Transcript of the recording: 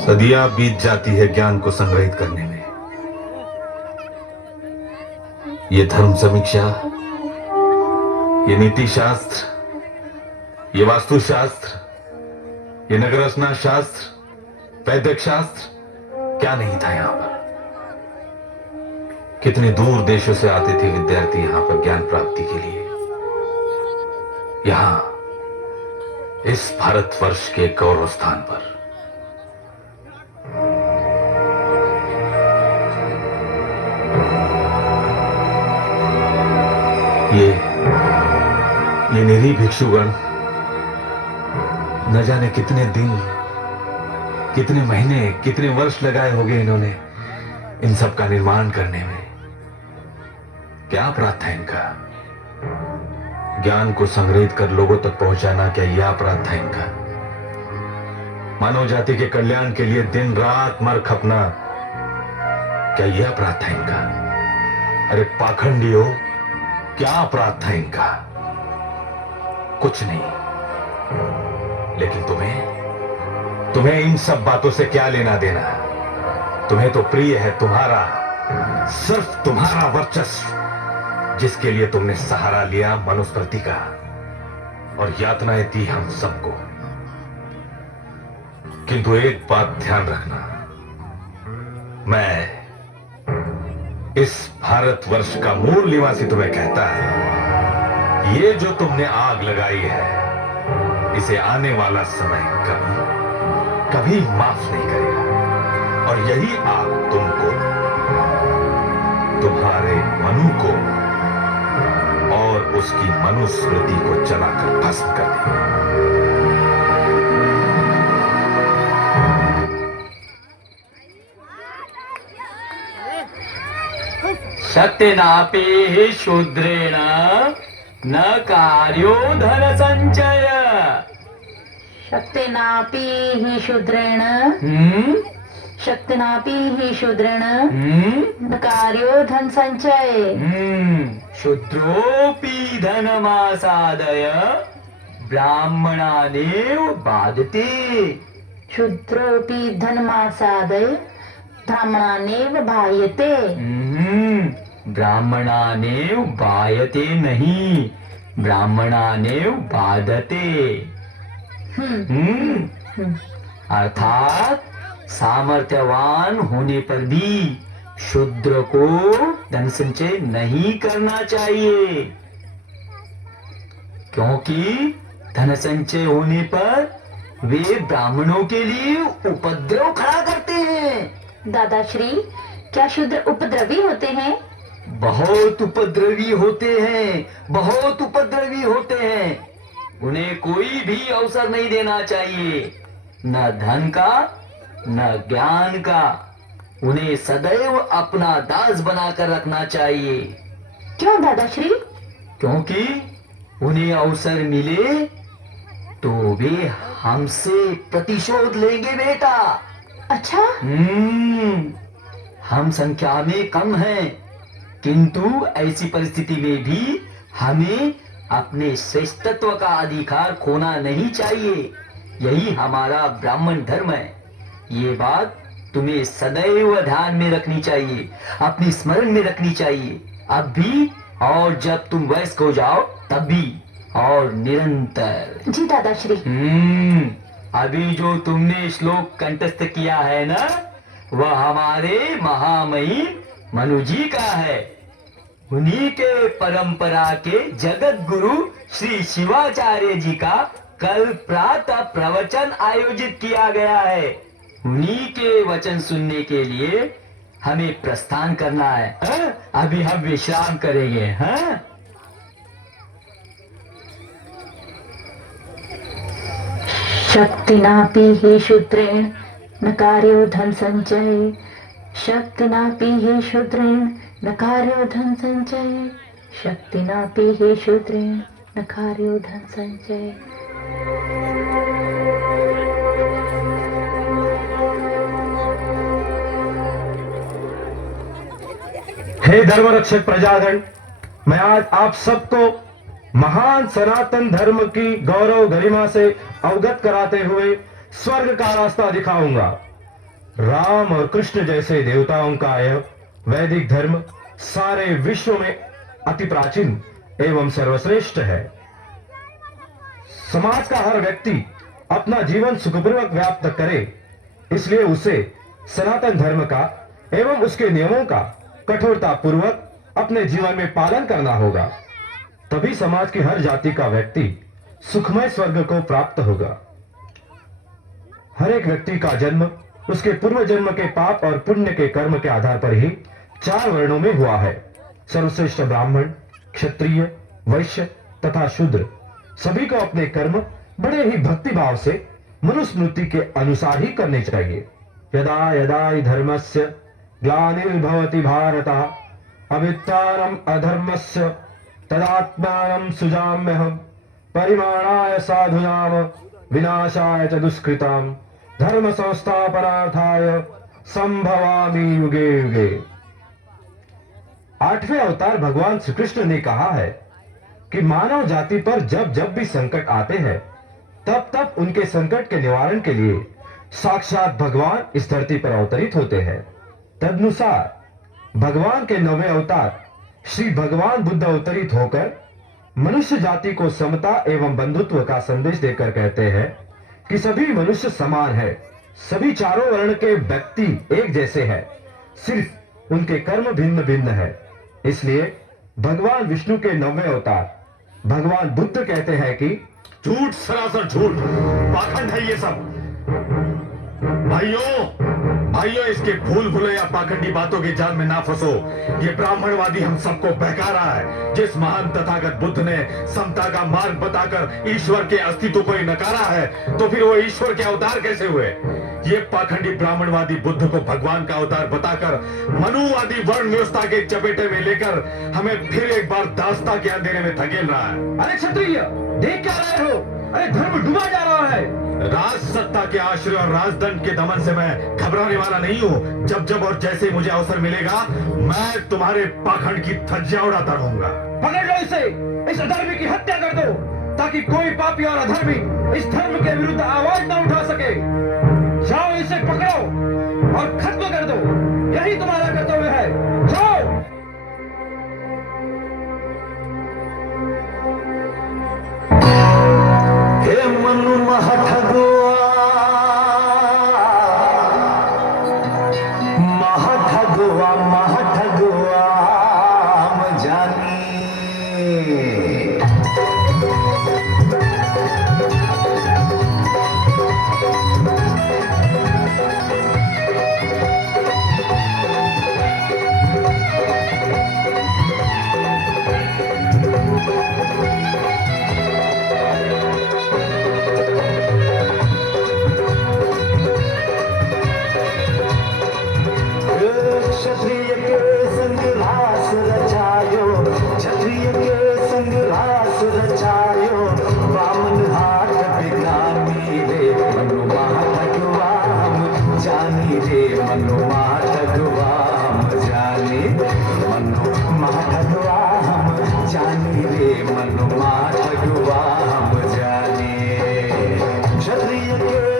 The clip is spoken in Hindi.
सदियां बीत जाती है ज्ञान को संग्रहित करने में। ये धर्म समीक्षा, ये नीति शास्त्र, ये वास्तुशास्त्र, ये नगर रचना शास्त्र, वैदिक शास्त्र क्या नहीं था यहां पर। कितने दूर देशों से आते थे विद्यार्थी यहां पर ज्ञान प्राप्ति के लिए। यहां इस भारतवर्ष के गौरव स्थान पर ये निरीह भिक्षुगण न जाने कितने दिन, कितने महीने, कितने वर्ष लगाए होंगे इन्होंने इन सब का निर्माण करने में। क्या अपराध था इनका? ज्ञान को संग्रहित कर लोगों तक पहुंचाना, क्या यह अपराध था इनका? मानव जाति के कल्याण के लिए दिन रात मर खपना, क्या यह अपराध था इनका? अरे पाखंडियों, क्या अपराध था इनका? कुछ नहीं। लेकिन तुम्हें इन सब बातों से क्या लेना देना? तुम्हें तो प्रिय है तुम्हारा, सिर्फ तुम्हारा वर्चस्व, जिसके लिए तुमने सहारा लिया मनुस्मृति का और यातनाएं दी हम सबको। किंतु एक बात ध्यान रखना, मैं इस भारतवर्ष का मूल निवासी तुम्हें कहता है, ये जो तुमने आग लगाई है, इसे आने वाला समय कभी माफ नहीं करेगा। और यही आग तुमको, तुम्हारे मनु को और उसकी मनुस्मृति को जलाकर भस्म कर देगा। सत्यनापि शूद्रेण न कार्यो धन संचय। शक्तिनापि हि शूद्रेण शक्तिनापि हि शूद्रेण न कार्यो धन संचय। शूद्रोऽपि धनमासादय ब्राह्मणानेव बाधते। शूद्रोऽपि धनमासादय ब्राह्मणानेव बाह्यते। ब्राह्मणानेव बायते नहीं, ब्राह्मणानेव बाधते। अर्थात सामर्थ्यवान होने पर भी शूद्र को धन संचय नहीं करना चाहिए, क्योंकि धन संचय होने पर वे ब्राह्मणों के लिए उपद्रव खड़ा करते हैं। दादाश्री, क्या शूद्र उपद्रवी होते हैं? बहुत उपद्रवी होते हैं, बहुत उपद्रवी होते हैं। उन्हें कोई भी अवसर नहीं देना चाहिए, न धन का न ज्ञान का। उन्हें सदैव अपना दास बनाकर रखना चाहिए। क्यों दादाश्री? क्योंकि उन्हें अवसर मिले तो वे हमसे प्रतिशोध लेंगे बेटा। अच्छा? हम संख्या में कम हैं, किंतु ऐसी परिस्थिति में भी हमें अपने श्रेष्ठत्व का अधिकार खोना नहीं चाहिए। यही हमारा ब्राह्मण धर्म है। ये बात तुम्हें सदैव ध्यान में रखनी चाहिए, अपनी स्मरण में रखनी चाहिए, अब भी और जब तुम वयस्क हो जाओ तब भी, और निरंतर। जी दादाश्री। अभी जो तुमने श्लोक कंठस्थ किया है ना, वह हमारे महामहिम मनु जी का है। उन्हीं के परंपरा के जगत गुरु श्री शिवाचार्य जी का कल प्रातः प्रवचन आयोजित किया गया है। उन्हीं के वचन सुनने के लिए हमें प्रस्थान करना है। अभी हम विश्राम करेंगे। हाँ, शक्तिनापि हि शूद्रेण न कार्यो धन संचय, शक्ति नापि हे शूद्रेण, न कार्यो धन संचय, शक्ति नापि हे शूद्रेण, न कार्यो धन संचय। हे धर्मरक्षक प्रजागण, मैं आज आप सबको महान सनातन धर्म की गौरव गरिमा से अवगत कराते हुए स्वर्ग का रास्ता दिखाऊंगा। राम और कृष्ण जैसे देवताओं का यह वैदिक धर्म सारे विश्व में अति प्राचीन एवं सर्वश्रेष्ठ है। समाज का हर व्यक्ति अपना जीवन सुखपूर्वक व्याप्त करे, इसलिए उसे सनातन धर्म का एवं उसके नियमों का कठोरता पूर्वक अपने जीवन में पालन करना होगा। तभी समाज की हर जाति का व्यक्ति सुखमय स्वर्ग को प्राप्त होगा। हर एक व्यक्ति का जन्म उसके पूर्व जन्म के पाप और पुण्य के कर्म के आधार पर ही 4 वर्णों में हुआ है। सर्वश्रेष्ठ ब्राह्मण, क्षत्रिय, वैश्य तथा शूद्र सभी को अपने कर्म बड़े ही भक्ति भाव से मनुस्मृति के अनुसार ही करने चाहिए। यदा यदा हि धर्मस्य ग्लानिर्भवति भारत, अभ्युत्थानम् अधर्मस्य तदात्मानं सृजाम्यहम्, परिमाणाय साधूनां विनाशाय च दुष्कृतां, धर्म संस्थापनार्थाय संभवामि युगे युगे। 8वें अवतार भगवान श्री कृष्ण ने कहा है कि मानव जाति पर जब जब भी संकट आते हैं तब तब उनके संकट के निवारण के लिए साक्षात भगवान इस धरती पर अवतरित होते हैं। तदनुसार भगवान के 9वें अवतार श्री भगवान बुद्ध अवतरित होकर मनुष्य जाति को समता एवं बंधुत्व का संदेश देकर कहते हैं कि सभी मनुष्य समान है, सभी चारों वर्ण के व्यक्ति एक जैसे हैं, सिर्फ उनके कर्म भिन्न भिन्न है। इसलिए भगवान विष्णु के 9वें अवतार भगवान बुद्ध कहते हैं कि झूठ, सरासर झूठ, पाखंड है ये सब। भाइयों इसके भूल भुलैया पाखंडी बातों के जाल में ना फंसो। ये ब्राह्मणवादी हम सबको बहका रहा है। जिस महान तथागत बुद्ध ने समता का मार्ग बताकर ईश्वर के अस्तित्व को ही नकारा है, तो फिर वो ईश्वर के अवतार कैसे हुए? ये पाखंडी ब्राह्मणवादी बुद्ध को भगवान का अवतार बताकर मनुवादी वर्ण व्यवस्था के चपेटे में लेकर हमें फिर एक बार दास्ता के अंधेरे में धकेल रहा है। अरे क्षत्रिय, देख क्या रहे हो? अरे धर्म डूबा जा रहा है। राज सत्ता के आश्रय और राजदंड के दमन से मैं घबराने वाला नहीं हूँ। जब जब और जैसे मुझे अवसर मिलेगा मैं तुम्हारे पाखंड की धज्जियां उड़ाता रहूंगा। पकड़ लो इसे, इस अधर्मी की हत्या कर दो, ताकि कोई पापी और अधर्मी इस धर्म के विरुद्ध आवाज न उठा सके। जाओ इसे पकड़ो और खत्म कर दो, यही तुम्हारा कर्तव्य है। जाओ। हे मनु महठगुआ, महठगुआ, महठगुआ हम जानी। क्षत्रिय के संग रास रचायो, क्षत्रिय के संग रास रचायो, वामन हाथ बिगानी रे मनु महठगुआ हम जानी रे, मनु महठगुआ हम जानी, मनु महठगुआ हम जानी रे, मनु महठगुआ हम जानी। क्षत्रिय के